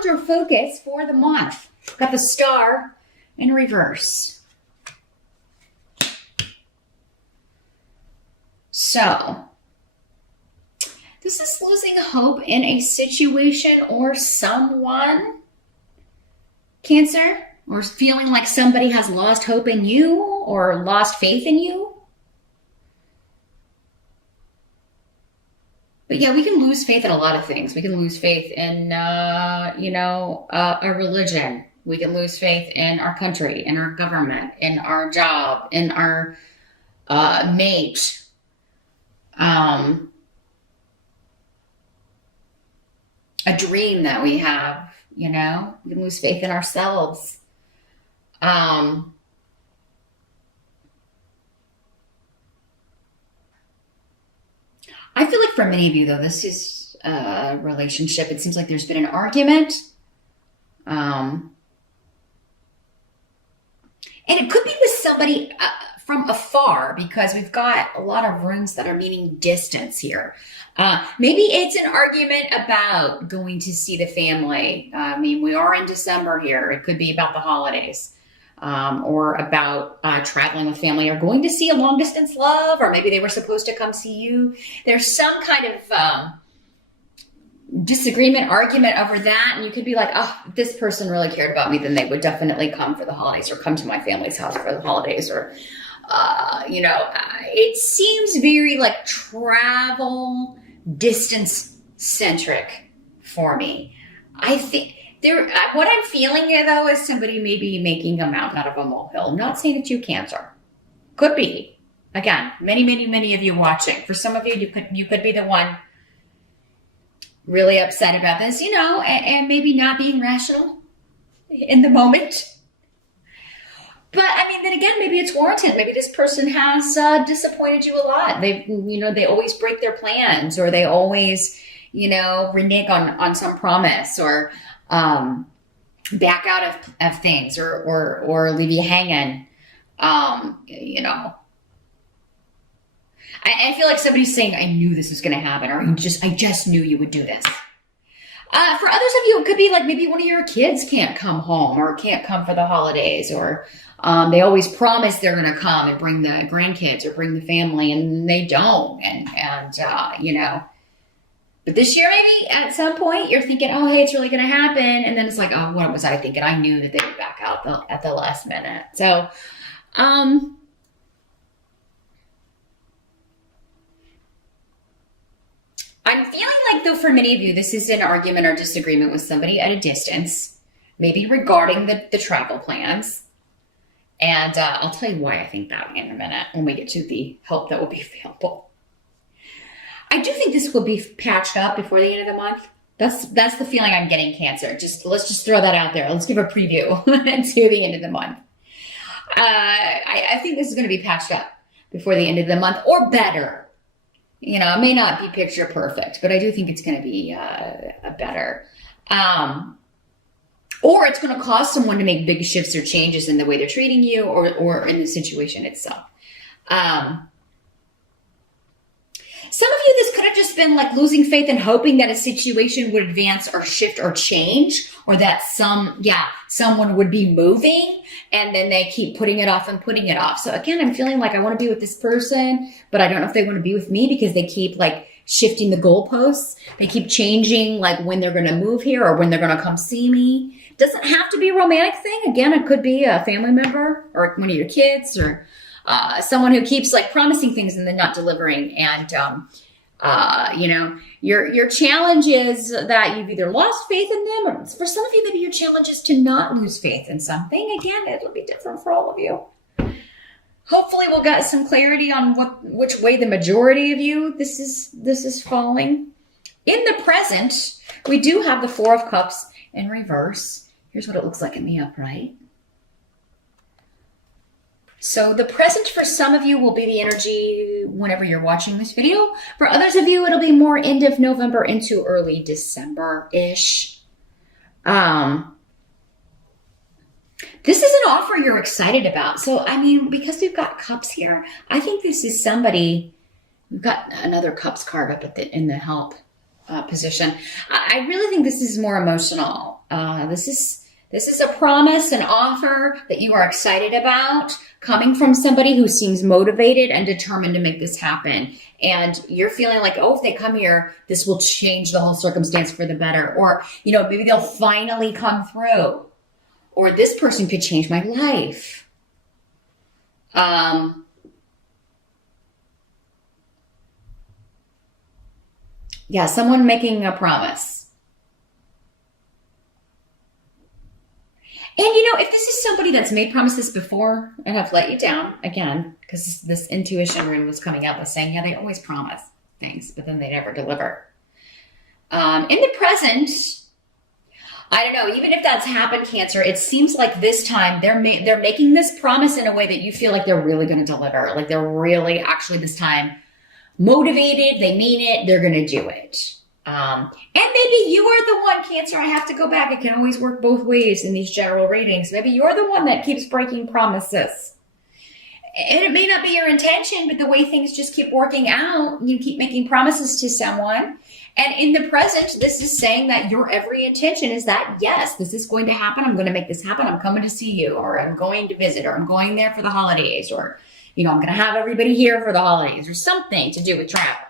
challenge or focus for the month. Got the Star in reverse. So, this is losing hope in a situation or someone, Cancer, or feeling like somebody has lost hope in you or lost faith in you. But yeah, we can lose faith in a lot of things. We can lose faith in, a religion. We can lose faith in our country, in our government, in our job, in our mate. A dream that we have, we can lose faith in ourselves. I feel like for many of you, though, this is a relationship. It seems like there's been an argument. And it could be with somebody from afar, because we've got a lot of runes that are meaning distance here. Maybe it's an argument about going to see the family. We are in December here. It could be about the holidays. Or about traveling with family, or going to see a long distance love, or maybe they were supposed to come see you. There's some kind of disagreement, argument over that, and you could be like, oh, if this person really cared about me, then they would definitely come for the holidays, or come to my family's house for the holidays, or it seems very like travel, distance centric for me. I think what I'm feeling here, though, is somebody maybe making a mountain out of a molehill. I'm not saying it's you, Cancer. Could be. Again, many, many, many of you watching. For some of you, you could be the one really upset about this, and maybe not being rational in the moment. But then again, maybe it's warranted. Maybe this person has disappointed you a lot. They always break their plans, or they always, renege on some promise, or back out of things, or leave you hanging. I feel like somebody's saying, I knew this was going to happen, or I just knew you would do this. For others of you, it could be like maybe one of your kids can't come home, or can't come for the holidays, or they always promise they're going to come and bring the grandkids or bring the family, and they don't. But this year, maybe at some point, you're thinking, oh, hey, it's really going to happen. And then it's like, oh, what was I thinking? I knew that they would back out at the last minute. So, I'm feeling like, though, for many of you, this is an argument or disagreement with somebody at a distance, maybe regarding the travel plans. And I'll tell you why I think that in a minute when we get to the help that will be available. I do think this will be patched up before the end of the month. That's the feeling I'm getting, Cancer. Let's just throw that out there. Let's give a preview to the end of the month. I think this is going to be patched up before the end of the month, or better. It may not be picture perfect, but I do think it's going to be better. Or it's going to cause someone to make big shifts or changes in the way they're treating you, or in the situation itself. Some of you, this could have just been like losing faith and hoping that a situation would advance or shift or change, or that someone would be moving, and then they keep putting it off and putting it off. So again, I'm feeling like I want to be with this person, but I don't know if they want to be with me, because they keep like shifting the goalposts. They keep changing like when they're going to move here, or when they're going to come see me. Doesn't have to be a romantic thing. Again, it could be a family member, or one of your kids, or someone who keeps like promising things and then not delivering. And, your challenge is that you've either lost faith in them, or for some of you, maybe your challenge is to not lose faith in something. Again, it'll be different for all of you. Hopefully we'll get some clarity on which way the majority of you this is falling. In the present, we do have the Four of Cups in reverse. Here's what it looks like in the upright. So the present for some of you will be the energy whenever you're watching this video. For others of you, it'll be more end of November into early December-ish. This is an offer you're excited about. So, because we've got cups here, I think this is somebody. We've got another cups card up in the help position. I really think this is more emotional. This is a promise, an offer that you are excited about, coming from somebody who seems motivated and determined to make this happen. And you're feeling like, oh, if they come here, this will change the whole circumstance for the better. Or, maybe they'll finally come through. Or this person could change my life. Yeah, someone making a promise. And if this is somebody that's made promises before and have let you down, again, because this intuition rune was coming up with saying, yeah, they always promise things, but then they never deliver. In the present, I don't know, even if that's happened, Cancer, it seems like this time they're making this promise in a way that you feel like they're really going to deliver. Like they're really actually this time motivated, they mean it, they're going to do it. And maybe you are the one, Cancer, I have to go back. It can always work both ways in these general readings. Maybe you're the one that keeps breaking promises. And it may not be your intention, but the way things just keep working out, you keep making promises to someone. And in the present, this is saying that your every intention is that, yes, this is going to happen. I'm going to make this happen. I'm coming to see you, or I'm going to visit, or I'm going there for the holidays, or, I'm going to have everybody here for the holidays, or something to do with travel,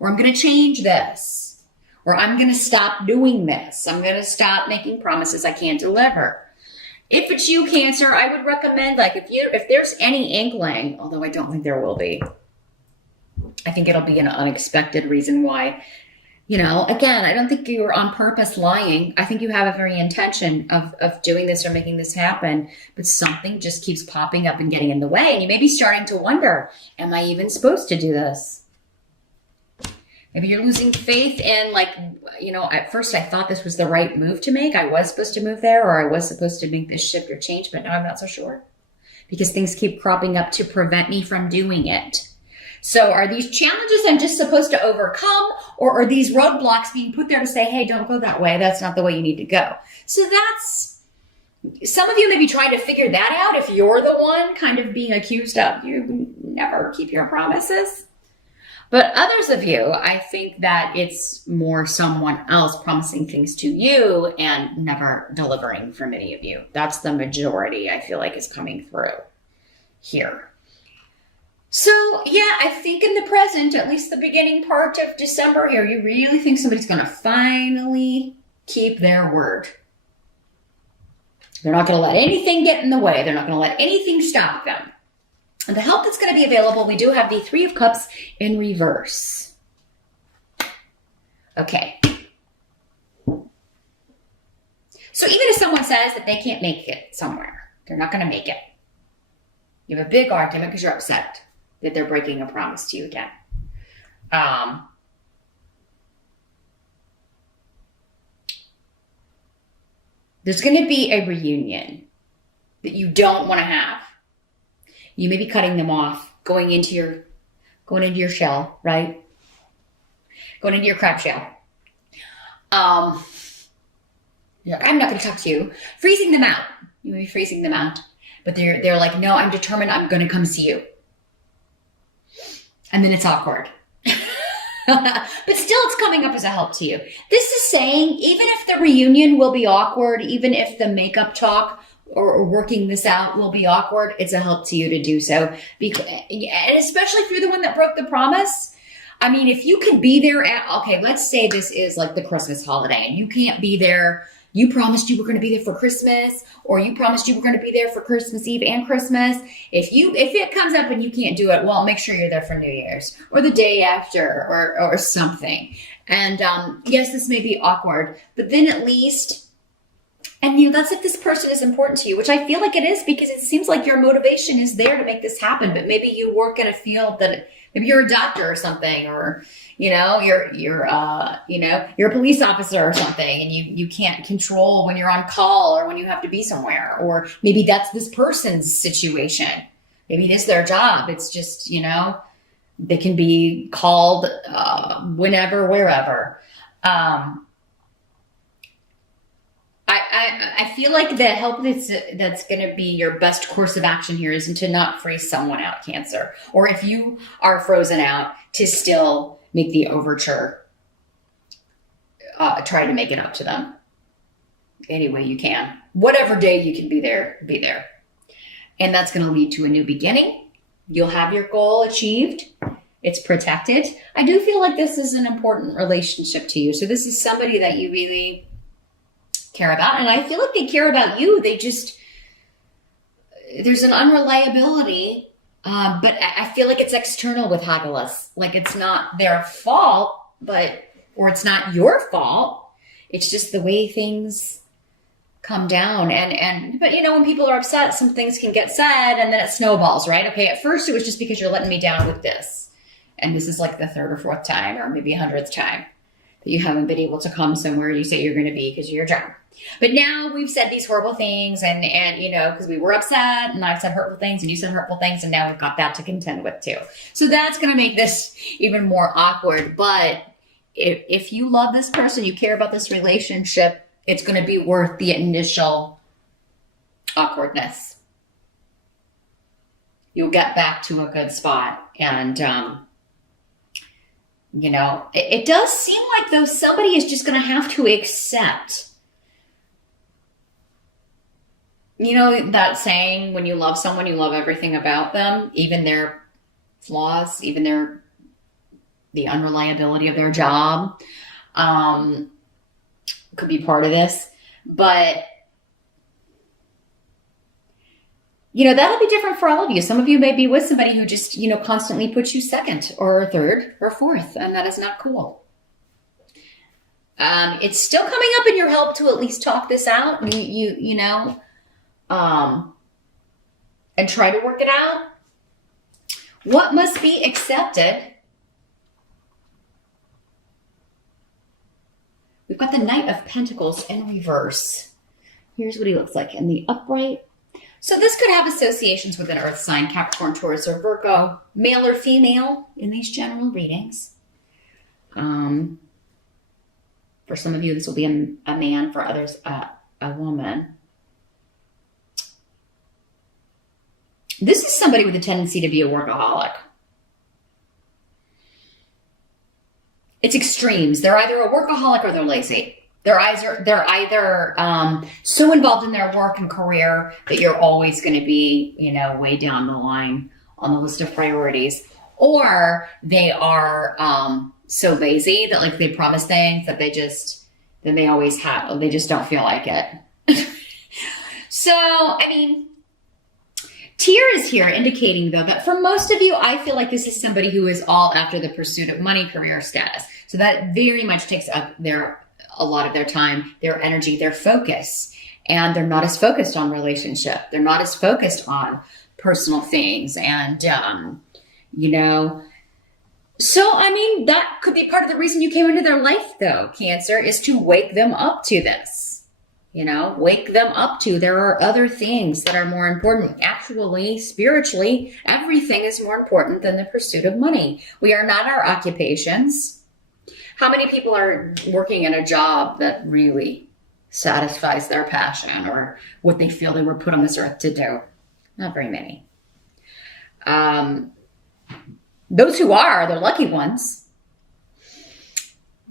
or I'm going to change this. Or I'm going to stop doing this. I'm going to stop making promises I can't deliver. If it's you, Cancer, I would recommend, if there's any inkling, although I don't think there will be, I think it'll be an unexpected reason why. Again, I don't think you're on purpose lying. I think you have a very intention of doing this or making this happen, but something just keeps popping up and getting in the way. And you may be starting to wonder, am I even supposed to do this? Maybe you're losing faith in, at first I thought this was the right move to make. I was supposed to move there, or I was supposed to make this shift or change, but now I'm not so sure because things keep cropping up to prevent me from doing it. So are these challenges I'm just supposed to overcome, or are these roadblocks being put there to say, hey, don't go that way. That's not the way you need to go. So some of you may be trying to figure that out if you're the one kind of being accused of you never keep your promises. But others of you, I think that it's more someone else promising things to you and never delivering for many of you. That's the majority I feel like is coming through here. So yeah, I think in the present, at least the beginning part of December here, you really think somebody's going to finally keep their word. They're not going to let anything get in the way. They're not going to let anything stop them. And the help that's going to be available, we do have the Three of Cups in reverse. Okay. So even if someone says that they can't make it somewhere, they're not going to make it. You have a big argument because you're upset that they're breaking a promise to you again. There's going to be a reunion that you don't want to have. You may be cutting them off, going into your shell, right? Going into your crab shell. Yeah, I'm not going to talk to you. Freezing them out. You may be freezing them out, but they're like, no, I'm determined. I'm going to come see you. And then it's awkward. But still, it's coming up as a help to you. This is saying, even if the reunion will be awkward, even if the makeup talk or working this out will be awkward, it's a help to you to do so. And especially if you're the one that broke the promise. I mean, if you could be there okay, let's say this is like the Christmas holiday and you can't be there. You promised you were going to be there for Christmas, or you promised you were going to be there for Christmas Eve and Christmas. If it comes up and you can't do it, well, make sure you're there for New Year's or the day after or something. And yes, this may be awkward, but then at least, and that's if this person is important to you, which I feel like it is, because it seems like your motivation is there to make this happen. But maybe you work in a field that maybe you're a doctor or something, or you're a police officer or something, and you can't control when you're on call or when you have to be somewhere. Or maybe that's this person's situation. Maybe it is their job. It's just, they can be called whenever, wherever. I feel like the help that's going to be your best course of action here is to not freeze someone out, Cancer. Or if you are frozen out, to still make the overture, try to make it up to them. any way you can. Whatever day you can be there, be there. And that's going to lead to a new beginning. You'll have your goal achieved. It's protected. I do feel like this is an important relationship to you. So this is somebody that you really care about. And I feel like they care about you. They just, there's an unreliability, but I feel like it's external with Hagalaz. Like it's not their fault, or it's not your fault. It's just the way things come down. But you know, when people are upset, some things can get said and then it snowballs, right? Okay, at first it was just because you're letting me down with this. And this is like the third or fourth time, or maybe 100th time that you haven't been able to come somewhere you say you're going to be because of your job. But now we've said these horrible things and you know, because we were upset and I've said hurtful things and you said hurtful things and now we've got that to contend with too. So that's going to make this even more awkward. But if you love this person, you care about this relationship, it's going to be worth the initial awkwardness. You'll get back to a good spot. And, you know, it does seem like though somebody is just going to have to accept, you know, that saying, when you love someone, you love everything about them, even their flaws, even the unreliability of their job, could be part of this. But, you know, that'll be different for all of you. Some of you may be with somebody who just, you know, constantly puts you second or third or fourth, and that is not cool. It's still coming up in your help to at least talk this out, you know, and try to work it out. What must be accepted? We've got the Knight of Pentacles in reverse. Here's what he looks like in the upright. So this could have associations with an earth sign, Capricorn, Taurus, or Virgo, male or female in these general readings. For some of you, this will be a man. For others, a woman. This is somebody with a tendency to be a workaholic. It's extremes. They're either a workaholic or they're lazy. They're either so involved in their work and career that you're always going to be, you know, way down the line on the list of priorities, or they are so lazy that like they promise things that they just don't feel like it. So, I mean, Tyr is here indicating though that for most of you, I feel like this is somebody who is all after the pursuit of money, career, status. So that very much takes up a lot of their time, their energy, their focus. And they're not as focused on relationship. They're not as focused on personal things. And, you know, so, I mean, that could be part of the reason you came into their life though, Cancer, is to wake them up to this. You know, wake them up to there are other things that are more important. Actually, spiritually, everything is more important than the pursuit of money. We are not our occupations. How many people are working in a job that really satisfies their passion or what they feel they were put on this earth to do? Not very many. Those who are, they're lucky ones.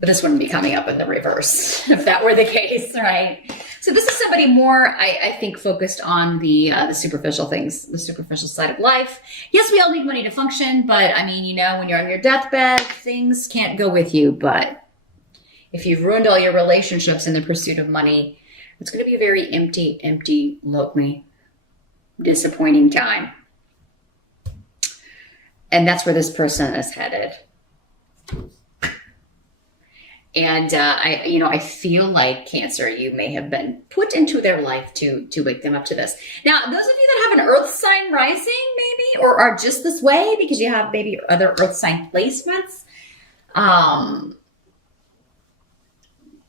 But this wouldn't be coming up in the reverse if that were the case, right? So this is somebody more, I think, focused on the superficial things, the superficial side of life. Yes, we all need money to function, but I mean, you know, when you're on your deathbed, things can't go with you. But if you've ruined all your relationships in the pursuit of money, it's going to be a very empty, lonely, disappointing time. And that's where this person is headed. And I feel like, Cancer, you may have been put into their life to wake them up to this. Now, those of you that have an earth sign rising, maybe, or are just this way because you have maybe other earth sign placements,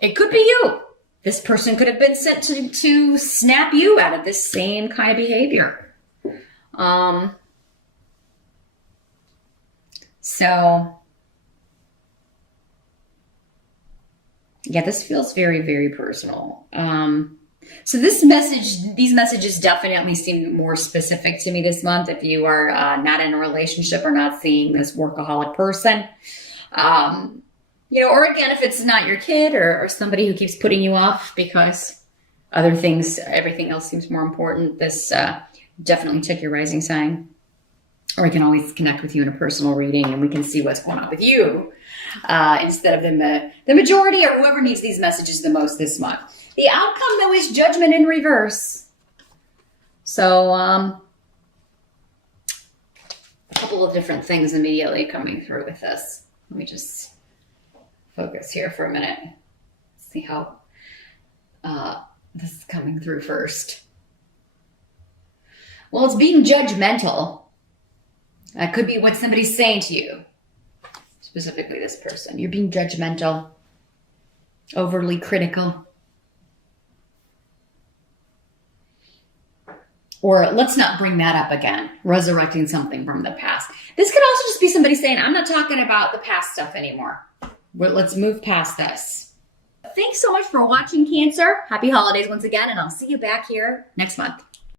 it could be you. This person could have been sent to snap you out of this same kind of behavior. So... yeah, this feels very, very personal. So these messages definitely seem more specific to me this month. If you are not in a relationship or not seeing this workaholic person, or again, if it's not your kid or somebody who keeps putting you off because other things, everything else seems more important. This definitely check your rising sign. Or I can always connect with you in a personal reading and we can see what's going on with you instead of the majority or whoever needs these messages the most this month. The outcome, though, is Judgment in reverse. So a couple of different things immediately coming through with this. Let me just focus here for a minute. See how this is coming through first. Well, it's being judgmental. That could be what somebody's saying to you. Specifically this person. You're being judgmental. Overly critical. Or let's not bring that up again. Resurrecting something from the past. This could also just be somebody saying, I'm not talking about the past stuff anymore. Let's move past this. Thanks so much for watching, Cancer. Happy holidays once again, and I'll see you back here next month.